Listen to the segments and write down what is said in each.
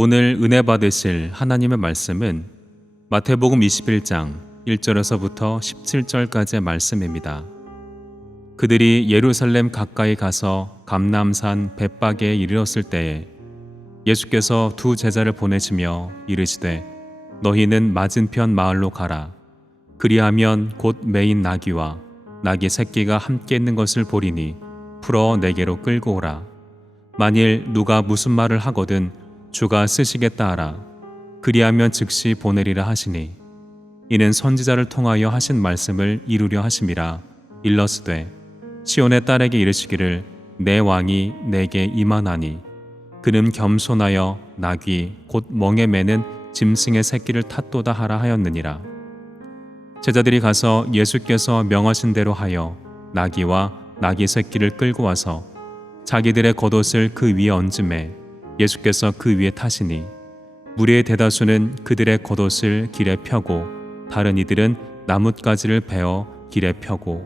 오늘 은혜 받으실 하나님의 말씀은 마태복음 21장 1절에서부터 17절까지의 말씀입니다. 그들이 예루살렘 가까이 가서 감람산 벳바게에 이르렀을 때에 예수께서 두 제자를 보내시며 이르시되 너희는 맞은편 마을로 가라. 그리하면 곧 매인 나귀와 나귀 새끼가 함께 있는 것을 보리니 풀어 내게로 끌고 오라. 만일 누가 무슨 말을 하거든 주가 쓰시겠다 하라. 그리하면 즉시 보내리라 하시니 이는 선지자를 통하여 하신 말씀을 이루려 하심이라. 일러스되 시온의 딸에게 이르시기를 내 왕이 내게 임하나니 그는 겸손하여 나귀 곧 멍에 매는 짐승의 새끼를 탔도다 하라 하였느니라. 제자들이 가서 예수께서 명하신 대로 하여 나귀와 나귀 새끼를 끌고 와서 자기들의 겉옷을 그 위에 얹음에 예수께서 그 위에 타시니 무리의 대다수는 그들의 겉옷을 길에 펴고 다른 이들은 나뭇가지를 베어 길에 펴고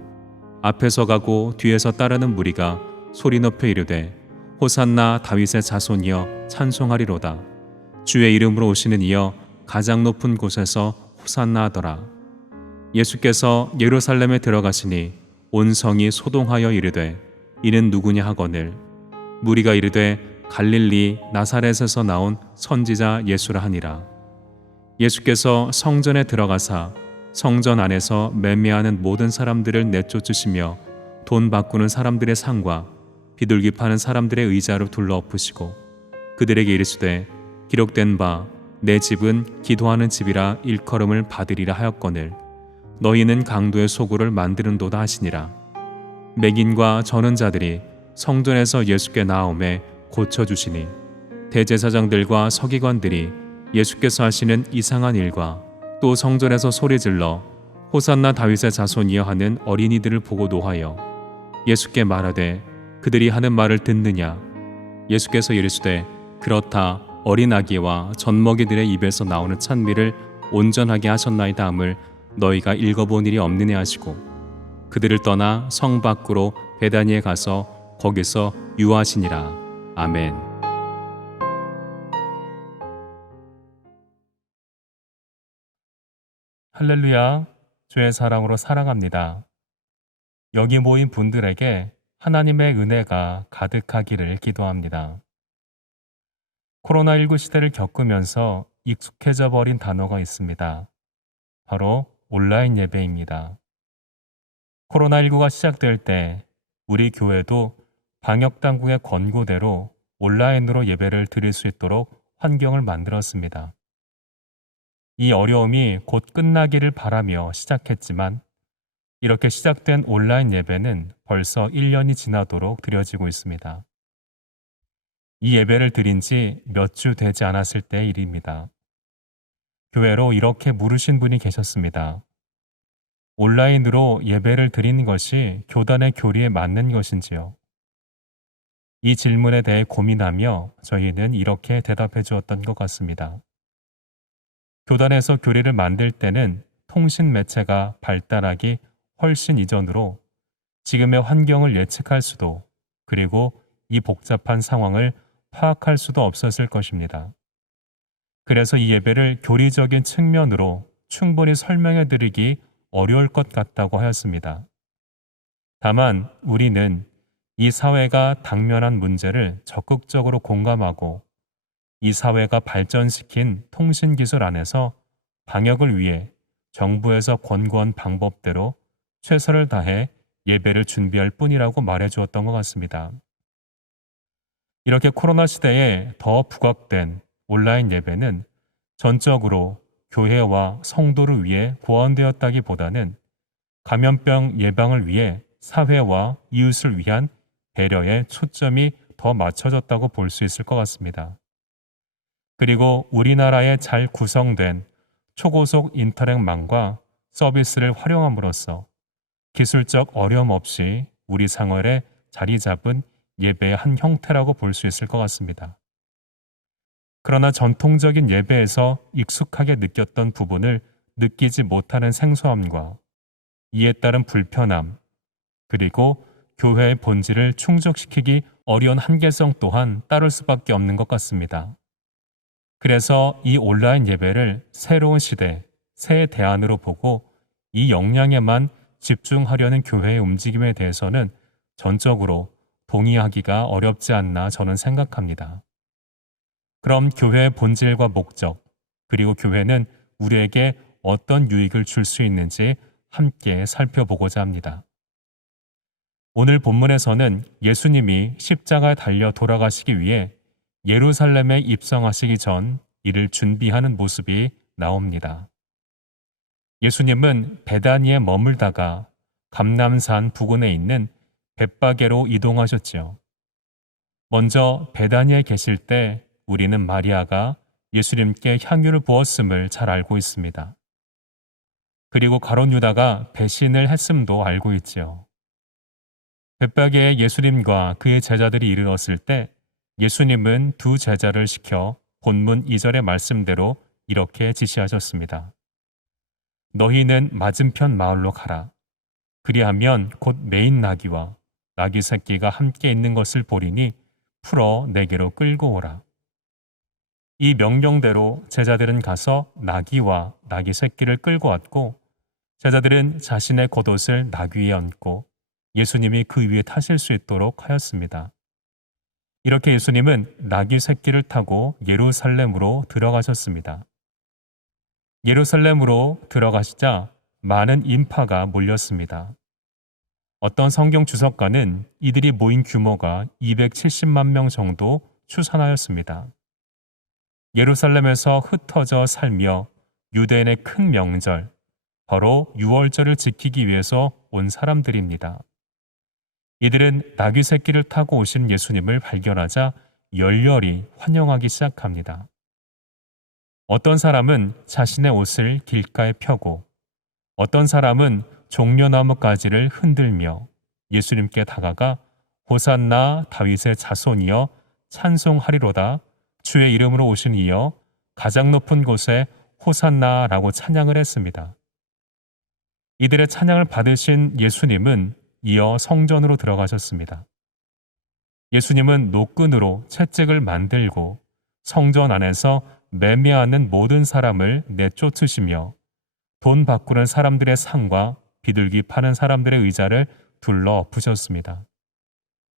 앞에서 가고 뒤에서 따르는 무리가 소리 높여 이르되 호산나 다윗의 자손이여 찬송하리로다. 주의 이름으로 오시는 이여 가장 높은 곳에서 호산나 하더라. 예수께서 예루살렘에 들어가시니 온 성이 소동하여 이르되 이는 누구냐 하거늘 무리가 이르되 갈릴리 나사렛에서 나온 선지자 예수라 하니라. 예수께서 성전에 들어가사 성전 안에서 매매하는 모든 사람들을 내쫓으시며 돈 바꾸는 사람들의 상과 비둘기 파는 사람들의 의자로 둘러엎으시고 그들에게 이르시되 기록된 바 내 집은 기도하는 집이라 일컬음을 받으리라 하였거늘 너희는 강도의 소굴을 만드는도다 하시니라. 맹인과 저는 자들이 성전에서 예수께 나오매 고쳐주시니 대제사장들과 서기관들이 예수께서 하시는 이상한 일과 또 성전에서 소리질러 호산나 다윗의 자손이여 하는 어린이들을 보고 노하여 예수께 말하되 그들이 하는 말을 듣느냐. 예수께서 이르시되 그렇다. 어린 아기와 젖먹이들의 입에서 나오는 찬미를 온전하게 하셨나이다 함을 너희가 읽어본 일이 없느냐 하시고 그들을 떠나 성 밖으로 베다니에 가서 거기서 유하시니라. 아멘. 할렐루야, 주의 사랑으로 사랑합니다. 여기 모인 분들에게 하나님의 은혜가 가득하기를 기도합니다. 코로나19 시대를 겪으면서 익숙해져 버린 단어가 있습니다. 바로 온라인 예배입니다. 코로나19가 시작될 때 우리 교회도 방역당국의 권고대로 온라인으로 예배를 드릴 수 있도록 환경을 만들었습니다. 이 어려움이 곧 끝나기를 바라며 시작했지만 이렇게 시작된 온라인 예배는 벌써 1년이 지나도록 드려지고 있습니다. 이 예배를 드린 지 몇 주 되지 않았을 때의 일입니다. 교회로 이렇게 물으신 분이 계셨습니다. 온라인으로 예배를 드리는 것이 교단의 교리에 맞는 것인지요? 이 질문에 대해 고민하며 저희는 이렇게 대답해 주었던 것 같습니다. 교단에서 교리를 만들 때는 통신 매체가 발달하기 훨씬 이전으로 지금의 환경을 예측할 수도 그리고 이 복잡한 상황을 파악할 수도 없었을 것입니다. 그래서 이 예배를 교리적인 측면으로 충분히 설명해 드리기 어려울 것 같다고 하였습니다. 다만 우리는 이 사회가 당면한 문제를 적극적으로 공감하고 이 사회가 발전시킨 통신기술 안에서 방역을 위해 정부에서 권고한 방법대로 최선을 다해 예배를 준비할 뿐이라고 말해 주었던 것 같습니다. 이렇게 코로나 시대에 더 부각된 온라인 예배는 전적으로 교회와 성도를 위해 고안되었다기보다는 감염병 예방을 위해 사회와 이웃을 위한 배려에 초점이 더 맞춰졌다고 볼 수 있을 것 같습니다. 그리고 우리나라에 잘 구성된 초고속 인터넷망과 서비스를 활용함으로써 기술적 어려움 없이 우리 생활에 자리 잡은 예배의 한 형태라고 볼 수 있을 것 같습니다. 그러나 전통적인 예배에서 익숙하게 느꼈던 부분을 느끼지 못하는 생소함과 이에 따른 불편함, 그리고 교회의 본질을 충족시키기 어려운 한계성 또한 따를 수밖에 없는 것 같습니다. 그래서 이 온라인 예배를 새로운 시대, 새 대안으로 보고 이 역량에만 집중하려는 교회의 움직임에 대해서는 전적으로 동의하기가 어렵지 않나 저는 생각합니다. 그럼 교회의 본질과 목적, 그리고 교회는 우리에게 어떤 유익을 줄 수 있는지 함께 살펴보고자 합니다. 오늘 본문에서는 예수님이 십자가에 달려 돌아가시기 위해 예루살렘에 입성하시기 전 이를 준비하는 모습이 나옵니다. 예수님은 베다니에 머물다가 감람산 부근에 있는 벳바게로 이동하셨지요. 먼저 베다니에 계실 때 우리는 마리아가 예수님께 향유를 부었음을 잘 알고 있습니다. 그리고 가룟 유다가 배신을 했음도 알고 있지요. 벳바게에 예수님과 그의 제자들이 이르렀을 때 예수님은 두 제자를 시켜 본문 2절의 말씀대로 이렇게 지시하셨습니다. 너희는 맞은편 마을로 가라. 그리하면 곧 매인 나귀와 나귀 새끼가 함께 있는 것을 보리니 풀어 내게로 끌고 오라. 이 명령대로 제자들은 가서 나귀와 나귀 새끼를 끌고 왔고 제자들은 자신의 겉옷을 나귀 위에 얹고 예수님이 그 위에 타실 수 있도록 하였습니다. 이렇게 예수님은 나귀 새끼를 타고 예루살렘으로 들어가셨습니다. 예루살렘으로 들어가시자 많은 인파가 몰렸습니다. 어떤 성경 주석가는 이들이 모인 규모가 270만 명 정도 추산하였습니다. 예루살렘에서 흩어져 살며 유대인의 큰 명절, 바로 유월절을 지키기 위해서 온 사람들입니다. 이들은 나귀 새끼를 타고 오신 예수님을 발견하자 열렬히 환영하기 시작합니다. 어떤 사람은 자신의 옷을 길가에 펴고 어떤 사람은 종려나무 가지를 흔들며 예수님께 다가가 호산나 다윗의 자손이여 찬송하리로다 주의 이름으로 오신 이여 가장 높은 곳에 호산나라고 찬양을 했습니다. 이들의 찬양을 받으신 예수님은 이어 성전으로 들어가셨습니다. 예수님은 노끈으로 채찍을 만들고 성전 안에서 매매하는 모든 사람을 내쫓으시며 돈 바꾸는 사람들의 상과 비둘기 파는 사람들의 의자를 둘러 엎으셨습니다.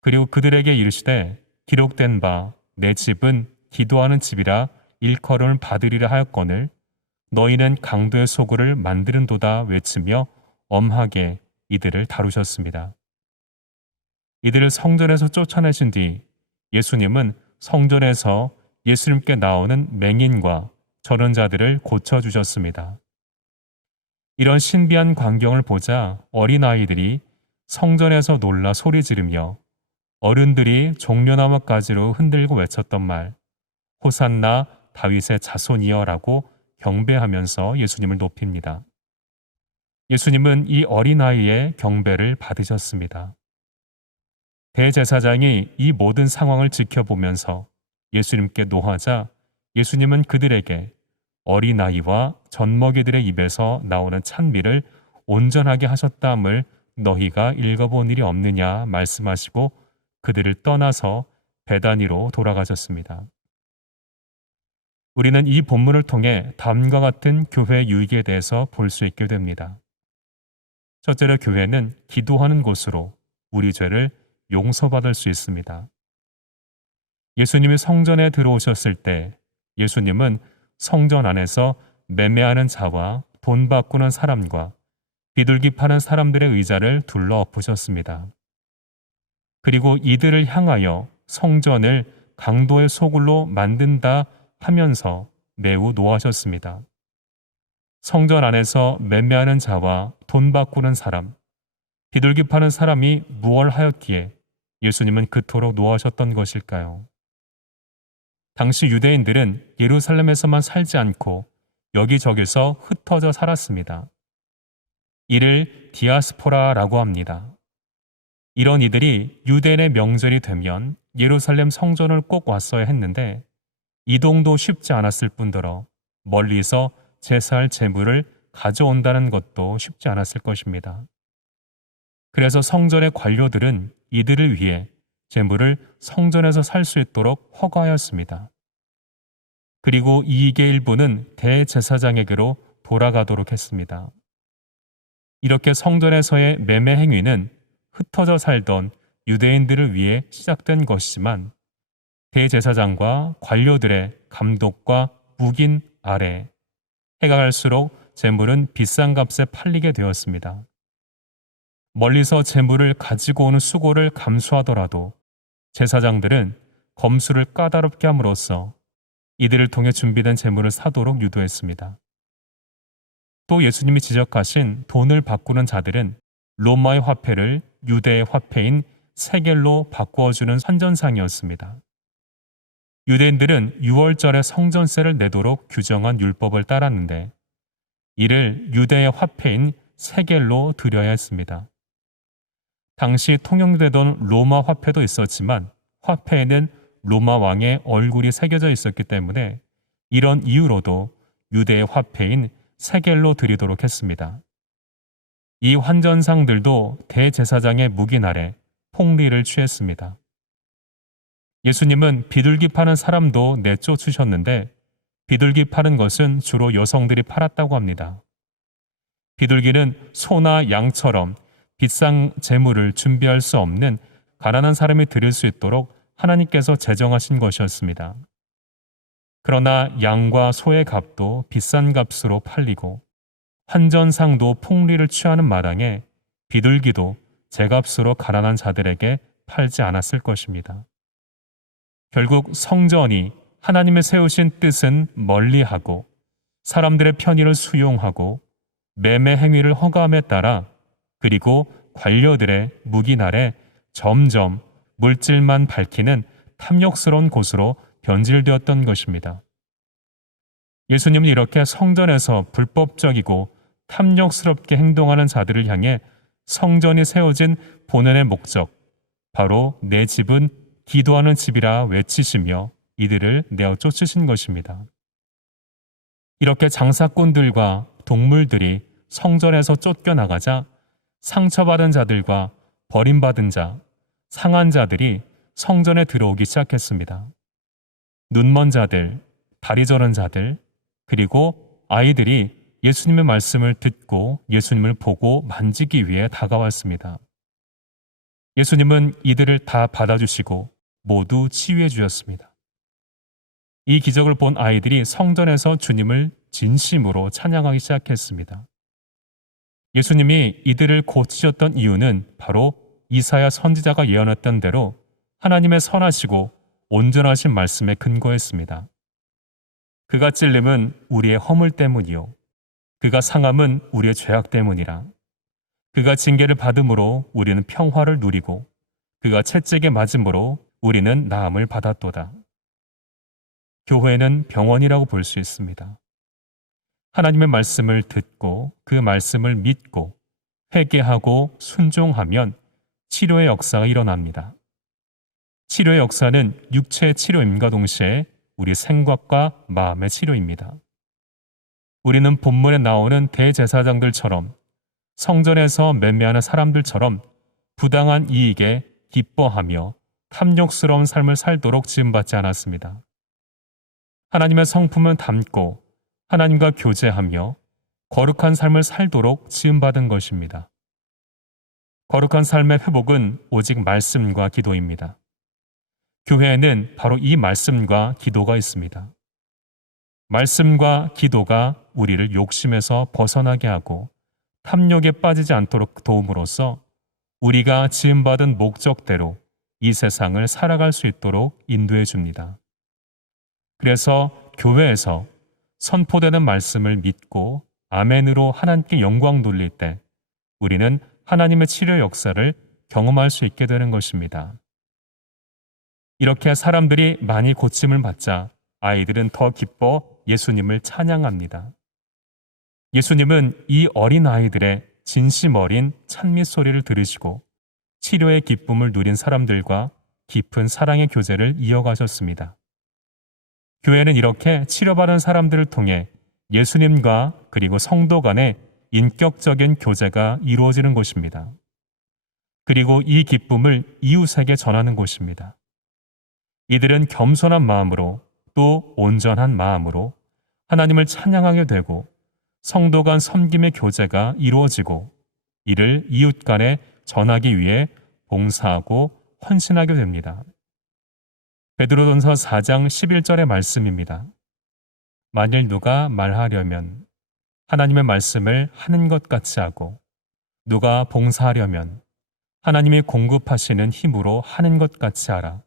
그리고 그들에게 이르시되 기록된 바 내 집은 기도하는 집이라 일컬음을 받으리라 하였거늘 너희는 강도의 소굴을 만드는도다 외치며 엄하게 이들을 다루셨습니다. 이들을 성전에서 쫓아내신 뒤 예수님은 성전에서 예수님께 나오는 맹인과 전원자들을 고쳐주셨습니다. 이런 신비한 광경을 보자 어린아이들이 성전에서 놀라 소리 지르며 어른들이 종려나무 가지로 흔들고 외쳤던 말 호산나 다윗의 자손이여 라고 경배하면서 예수님을 높입니다. 예수님은 이 어린아이의 경배를 받으셨습니다. 대제사장이 이 모든 상황을 지켜보면서 예수님께 노하자 예수님은 그들에게 어린아이와 젖먹이들의 입에서 나오는 찬미를 온전하게 하셨다함을 너희가 읽어본 일이 없느냐 말씀하시고 그들을 떠나서 베다니로 돌아가셨습니다. 우리는 이 본문을 통해 다음과 같은 교회의 유익에 대해서 볼 수 있게 됩니다. 첫째로 교회는 기도하는 곳으로 우리 죄를 용서받을 수 있습니다. 예수님이 성전에 들어오셨을 때 예수님은 성전 안에서 매매하는 자와 돈 바꾸는 사람과 비둘기 파는 사람들의 의자를 둘러 엎으셨습니다. 그리고 이들을 향하여 성전을 강도의 소굴로 만든다 하면서 매우 노하셨습니다. 성전 안에서 매매하는 자와 돈 바꾸는 사람, 비둘기 파는 사람이 무얼 하였기에 예수님은 그토록 노하셨던 것일까요? 당시 유대인들은 예루살렘에서만 살지 않고 여기저기서 흩어져 살았습니다. 이를 디아스포라라고 합니다. 이런 이들이 유대인의 명절이 되면 예루살렘 성전을 꼭 왔어야 했는데 이동도 쉽지 않았을 뿐더러 멀리서 제사할 제물을 가져온다는 것도 쉽지 않았을 것입니다. 그래서 성전의 관료들은 이들을 위해 제물을 성전에서 살 수 있도록 허가하였습니다. 그리고 이익의 일부는 대제사장에게로 돌아가도록 했습니다. 이렇게 성전에서의 매매 행위는 흩어져 살던 유대인들을 위해 시작된 것이지만 대제사장과 관료들의 감독과 묵인 아래 해가 갈수록 재물은 비싼 값에 팔리게 되었습니다. 멀리서 재물을 가지고 오는 수고를 감수하더라도 제사장들은 검수를 까다롭게 함으로써 이들을 통해 준비된 재물을 사도록 유도했습니다. 또 예수님이 지적하신 돈을 바꾸는 자들은 로마의 화폐를 유대의 화폐인 세겔로 바꾸어주는 환전상이었습니다. 유대인들은 6월절에 성전세를 내도록 규정한 율법을 따랐는데 이를 유대의 화폐인 세겔로 드려야 했습니다. 당시 통용되던 로마 화폐도 있었지만 화폐에는 로마 왕의 얼굴이 새겨져 있었기 때문에 이런 이유로도 유대의 화폐인 세겔로 드리도록 했습니다. 이 환전상들도 대제사장의 묵인 아래 폭리를 취했습니다. 예수님은 비둘기 파는 사람도 내쫓으셨는데 비둘기 파는 것은 주로 여성들이 팔았다고 합니다. 비둘기는 소나 양처럼 비싼 재물을 준비할 수 없는 가난한 사람이 드릴 수 있도록 하나님께서 제정하신 것이었습니다. 그러나 양과 소의 값도 비싼 값으로 팔리고 환전상도 폭리를 취하는 마당에 비둘기도 제값으로 가난한 자들에게 팔지 않았을 것입니다. 결국 성전이 하나님의 세우신 뜻은 멀리하고 사람들의 편의를 수용하고 매매 행위를 허가함에 따라 그리고 관료들의 묵인 아래 점점 물질만 밝히는 탐욕스러운 곳으로 변질되었던 것입니다. 예수님은 이렇게 성전에서 불법적이고 탐욕스럽게 행동하는 자들을 향해 성전이 세워진 본연의 목적, 바로 내 집은 기도하는 집이라 외치시며 이들을 내어 쫓으신 것입니다. 이렇게 장사꾼들과 동물들이 성전에서 쫓겨나가자 상처받은 자들과 버림받은 자, 상한 자들이 성전에 들어오기 시작했습니다. 눈먼 자들, 다리 저는 자들, 그리고 아이들이 예수님의 말씀을 듣고 예수님을 보고 만지기 위해 다가왔습니다. 예수님은 이들을 다 받아주시고 모두 치유해 주셨습니다. 이 기적을 본 아이들이 성전에서 주님을 진심으로 찬양하기 시작했습니다. 예수님이 이들을 고치셨던 이유는 바로 이사야 선지자가 예언했던 대로 하나님의 선하시고 온전하신 말씀에 근거했습니다. 그가 찔림은 우리의 허물 때문이요 그가 상함은 우리의 죄악 때문이라. 그가 징계를 받음으로 우리는 평화를 누리고 그가 채찍에 맞음으로 우리는 나음을 받았도다. 교회는 병원이라고 볼 수 있습니다. 하나님의 말씀을 듣고 그 말씀을 믿고 회개하고 순종하면 치료의 역사가 일어납니다. 치료의 역사는 육체의 치료임과 동시에 우리 생각과 마음의 치료입니다. 우리는 본문에 나오는 대제사장들처럼 성전에서 매매하는 사람들처럼 부당한 이익에 기뻐하며 탐욕스러운 삶을 살도록 지음받지 않았습니다. 하나님의 성품을 담고 하나님과 교제하며 거룩한 삶을 살도록 지음받은 것입니다. 거룩한 삶의 회복은 오직 말씀과 기도입니다. 교회에는 바로 이 말씀과 기도가 있습니다. 말씀과 기도가 우리를 욕심에서 벗어나게 하고 탐욕에 빠지지 않도록 도움으로써 우리가 지음받은 목적대로 이 세상을 살아갈 수 있도록 인도해 줍니다. 그래서 교회에서 선포되는 말씀을 믿고 아멘으로 하나님께 영광 돌릴 때 우리는 하나님의 치료 역사를 경험할 수 있게 되는 것입니다. 이렇게 사람들이 많이 고침을 받자 아이들은 더 기뻐 예수님을 찬양합니다. 예수님은 이 어린 아이들의 진심 어린 찬미 소리를 들으시고 치료의 기쁨을 누린 사람들과 깊은 사랑의 교제를 이어가셨습니다. 교회는 이렇게 치료받은 사람들을 통해 예수님과 그리고 성도 간의 인격적인 교제가 이루어지는 곳입니다. 그리고 이 기쁨을 이웃에게 전하는 곳입니다. 이들은 겸손한 마음으로 또 온전한 마음으로 하나님을 찬양하게 되고 성도 간 섬김의 교제가 이루어지고 이를 이웃 간에 전하기 위해 봉사하고 헌신하게 됩니다. 베드로전서 4장 11절의 말씀입니다. 만일 누가 말하려면 하나님의 말씀을 하는 것 같이 하고 누가 봉사하려면 하나님이 공급하시는 힘으로 하는 것 같이 하라.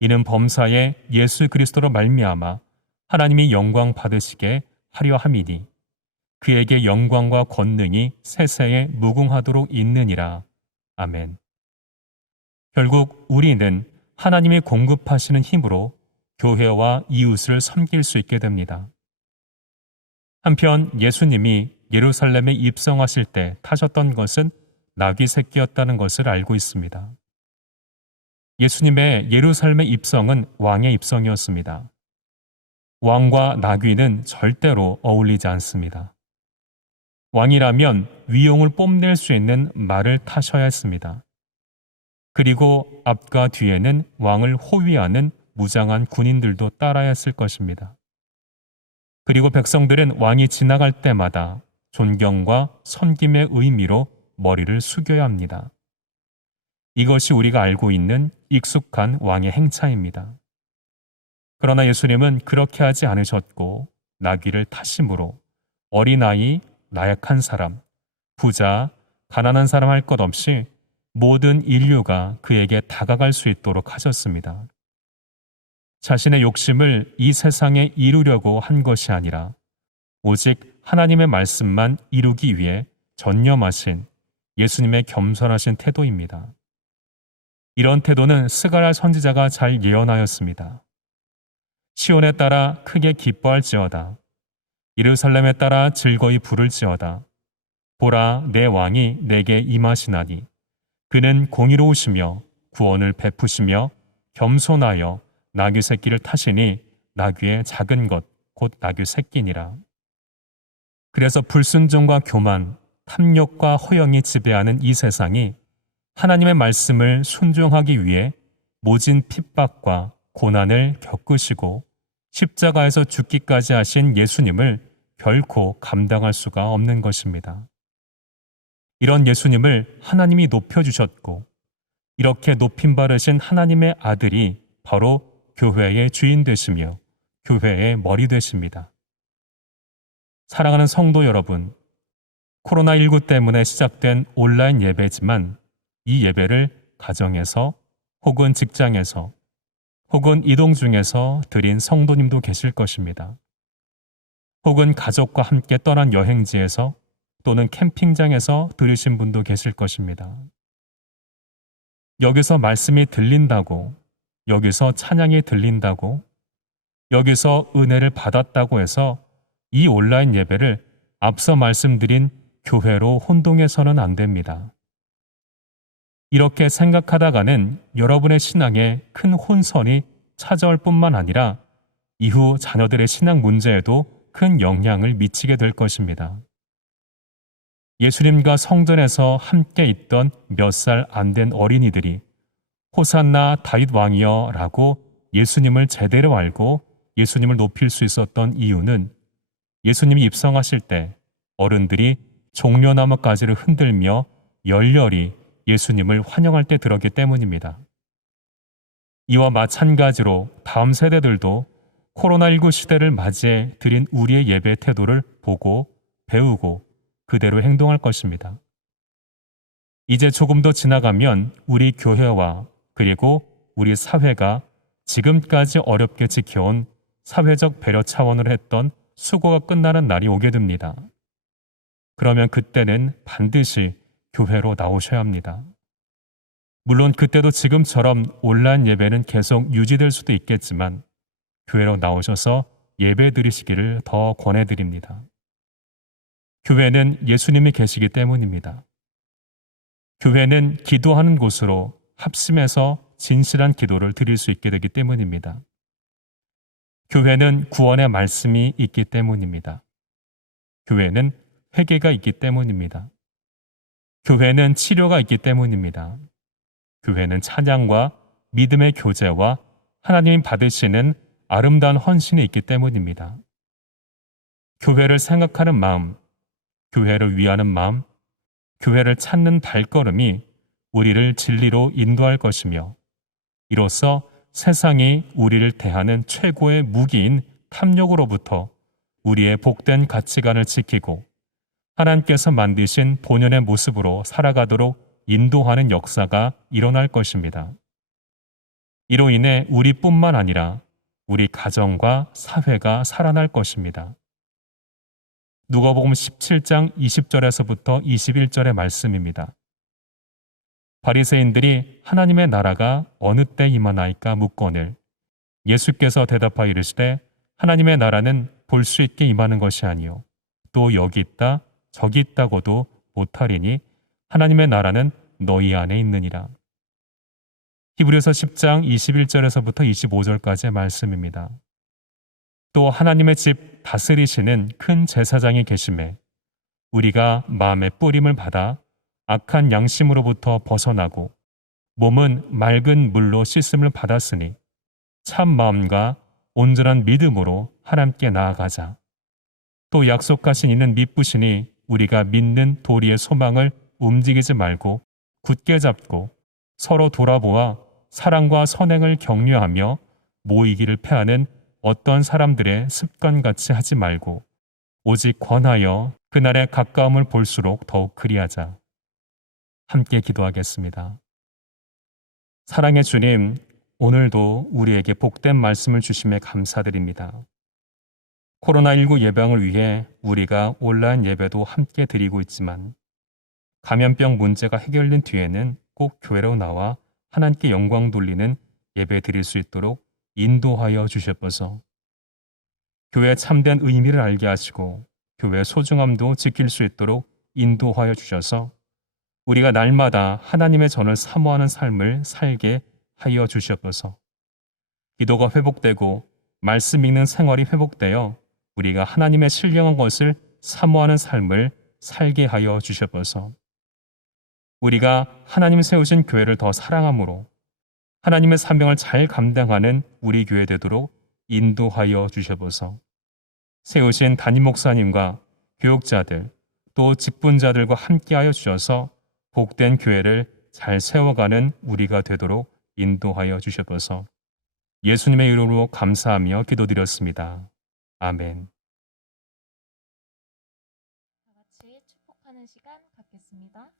이는 범사에 예수 그리스도로 말미암아 하나님이 영광 받으시게 하려 함이니 그에게 영광과 권능이 세세에 무궁하도록 있느니라. 아멘. 결국 우리는 하나님이 공급하시는 힘으로 교회와 이웃을 섬길 수 있게 됩니다. 한편 예수님이 예루살렘에 입성하실 때 타셨던 것은 나귀 새끼였다는 것을 알고 있습니다. 예수님의 예루살렘에 입성은 왕의 입성이었습니다. 왕과 나귀는 절대로 어울리지 않습니다. 왕이라면 위용을 뽐낼 수 있는 말을 타셔야 했습니다. 그리고 앞과 뒤에는 왕을 호위하는 무장한 군인들도 따라야 했을 것입니다. 그리고 백성들은 왕이 지나갈 때마다 존경과 섬김의 의미로 머리를 숙여야 합니다. 이것이 우리가 알고 있는 익숙한 왕의 행차입니다. 그러나 예수님은 그렇게 하지 않으셨고 나귀를 타심으로 어린아이, 나약한 사람, 부자, 가난한 사람 할 것 없이 모든 인류가 그에게 다가갈 수 있도록 하셨습니다. 자신의 욕심을 이 세상에 이루려고 한 것이 아니라 오직 하나님의 말씀만 이루기 위해 전념하신 예수님의 겸손하신 태도입니다. 이런 태도는 스가랴 선지자가 잘 예언하였습니다. 시온에 따라 크게 기뻐할지어다. 예루살렘에 따라 즐거이 부를지어다. 보라, 내 왕이 내게 임하시나니 그는 공의로우시며 구원을 베푸시며 겸손하여 나귀 새끼를 타시니 나귀의 작은 것 곧 나귀 새끼니라. 그래서 불순종과 교만, 탐욕과 허영이 지배하는 이 세상이 하나님의 말씀을 순종하기 위해 모진 핍박과 고난을 겪으시고 십자가에서 죽기까지 하신 예수님을 결코 감당할 수가 없는 것입니다. 이런 예수님을 하나님이 높여주셨고 이렇게 높임 받으신 하나님의 아들이 바로 교회의 주인 되시며 교회의 머리 되십니다. 사랑하는 성도 여러분, 코로나19 때문에 시작된 온라인 예배지만 이 예배를 가정에서 혹은 직장에서 혹은 이동 중에서 드린 성도님도 계실 것입니다. 혹은 가족과 함께 떠난 여행지에서 또는 캠핑장에서 들으신 분도 계실 것입니다. 여기서 말씀이 들린다고, 여기서 찬양이 들린다고, 여기서 은혜를 받았다고 해서 이 온라인 예배를 앞서 말씀드린 교회로 혼동해서는 안 됩니다. 이렇게 생각하다가는 여러분의 신앙에 큰 혼선이 찾아올 뿐만 아니라 이후 자녀들의 신앙 문제에도 큰 영향을 미치게 될 것입니다. 예수님과 성전에서 함께 있던 몇 살 안 된 어린이들이 호산나 다윗 왕이여 라고 예수님을 제대로 알고 예수님을 높일 수 있었던 이유는 예수님이 입성하실 때 어른들이 종려나무 가지를 흔들며 열렬히 예수님을 환영할 때 들었기 때문입니다. 이와 마찬가지로 다음 세대들도 코로나19 시대를 맞이해 드린 우리의 예배 태도를 보고 배우고 그대로 행동할 것입니다. 이제 조금 더 지나가면 우리 교회와 그리고 우리 사회가 지금까지 어렵게 지켜온 사회적 배려 차원으로 했던 수고가 끝나는 날이 오게 됩니다. 그러면 그때는 반드시 교회로 나오셔야 합니다. 물론 그때도 지금처럼 온라인 예배는 계속 유지될 수도 있겠지만 교회로 나오셔서 예배 드리시기를 더 권해드립니다. 교회는 예수님이 계시기 때문입니다. 교회는 기도하는 곳으로 합심해서 진실한 기도를 드릴 수 있게 되기 때문입니다. 교회는 구원의 말씀이 있기 때문입니다. 교회는 회개가 있기 때문입니다. 교회는 치료가 있기 때문입니다. 교회는 찬양과 믿음의 교제와 하나님이 받으시는 아름다운 헌신이 있기 때문입니다. 교회를 생각하는 마음, 교회를 위하는 마음, 교회를 찾는 발걸음이 우리를 진리로 인도할 것이며, 이로써 세상이 우리를 대하는 최고의 무기인 탐욕으로부터 우리의 복된 가치관을 지키고 하나님께서 만드신 본연의 모습으로 살아가도록 인도하는 역사가 일어날 것입니다. 이로 인해 우리뿐만 아니라 우리 가정과 사회가 살아날 것입니다. 누가복음 17장 20절에서부터 21절의 말씀입니다. 바리새인들이 하나님의 나라가 어느 때 임하나이까 묻거늘 예수께서 대답하여 이르시되 하나님의 나라는 볼 수 있게 임하는 것이 아니요 또 여기 있다 저기 있다고도 못하리니 하나님의 나라는 너희 안에 있느니라. 히브리서 10장 21절에서부터 25절까지의 말씀입니다. 또 하나님의 집 다스리시는 큰 제사장이 계심에 우리가 마음의 뿌림을 받아 악한 양심으로부터 벗어나고 몸은 맑은 물로 씻음을 받았으니 참 마음과 온전한 믿음으로 하나님께 나아가자. 또 약속하신 이는 믿으시니 우리가 믿는 도리의 소망을 움직이지 말고 굳게 잡고 서로 돌아보아 사랑과 선행을 격려하며 모이기를 패하는 어떤 사람들의 습관같이 하지 말고 오직 권하여 그날의 가까움을 볼수록 더욱 그리하자. 함께 기도하겠습니다. 사랑의 주님, 오늘도 우리에게 복된 말씀을 주심에 감사드립니다. 코로나19 예방을 위해 우리가 온라인 예배도 함께 드리고 있지만 감염병 문제가 해결된 뒤에는 꼭 교회로 나와 하나님께 영광 돌리는 예배 드릴 수 있도록 인도하여 주셨소서. 교회의 참된 의미를 알게 하시고 교회의 소중함도 지킬 수 있도록 인도하여 주셔서 우리가 날마다 하나님의 전을 사모하는 삶을 살게 하여 주시옵소서. 기도가 회복되고 말씀 읽는 생활이 회복되어 우리가 하나님의 신령한 것을 사모하는 삶을 살게 하여 주시옵소서. 우리가 하나님 세우신 교회를 더 사랑함으로 하나님의 사명을 잘 감당하는 우리 교회 되도록 인도하여 주시옵소서. 세우신 담임 목사님과 교육자들 또 직분자들과 함께하여 주셔서 복된 교회를 잘 세워가는 우리가 되도록 인도하여 주시옵소서. 예수님의 이름으로 감사하며 기도드렸습니다. 아멘. 다 같이 축복하는 시간 갖겠습니다.